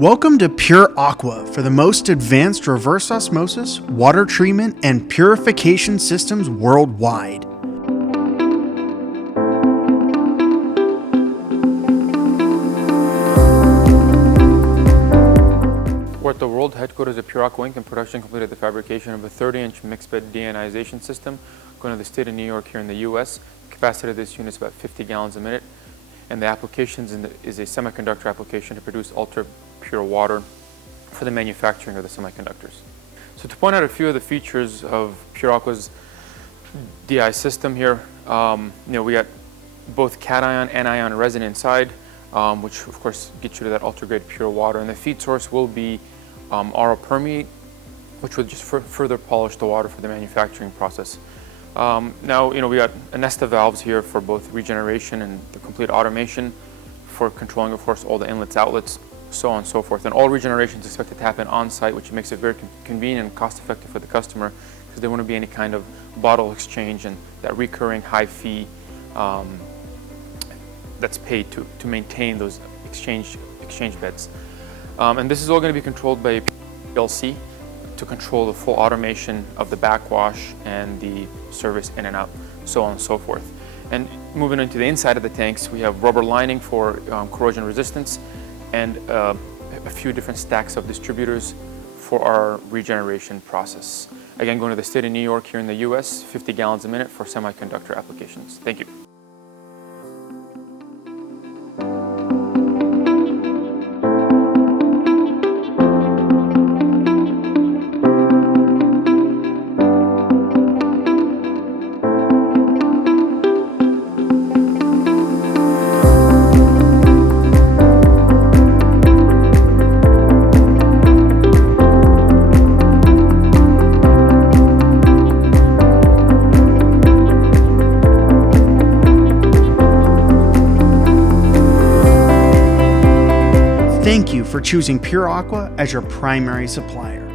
Welcome to Pure Aqua for the most advanced reverse osmosis, water treatment, and purification systems worldwide. We're at the world headquarters of Pure Aqua Inc. and production completed the fabrication of a 30-inch mixed bed deionization system going to the state of New York here in the US. The capacity of this unit is about 50 gallons a minute, and the applications is a semiconductor application to produce ultra-pure water for the manufacturing of the semiconductors. So to point out a few of the features of Pure Aqua's DI system here, we got both cation and anion resin inside, which of course gets you to that ultra-grade pure water, and the feed source will be RO permeate, which will just further polish the water for the manufacturing process. We got a nest of valves here for both regeneration and the complete automation for controlling, of course, all the inlets, outlets, so on and so forth. And all regeneration is expected to happen on site, which makes it very convenient and cost effective for the customer because there wouldn't be any kind of bottle exchange and that recurring high fee that's paid to maintain those exchange beds. And this is all going to be controlled by PLC to control the full automation of the backwash and the service in and out, so on and so forth. And moving into the inside of the tanks, we have rubber lining for corrosion resistance and a few different stacks of distributors for our regeneration process. Again, going to the state of New York here in the US, 50 gallons a minute for semiconductor applications. Thank you. Thank you for choosing Pure Aqua as your primary supplier.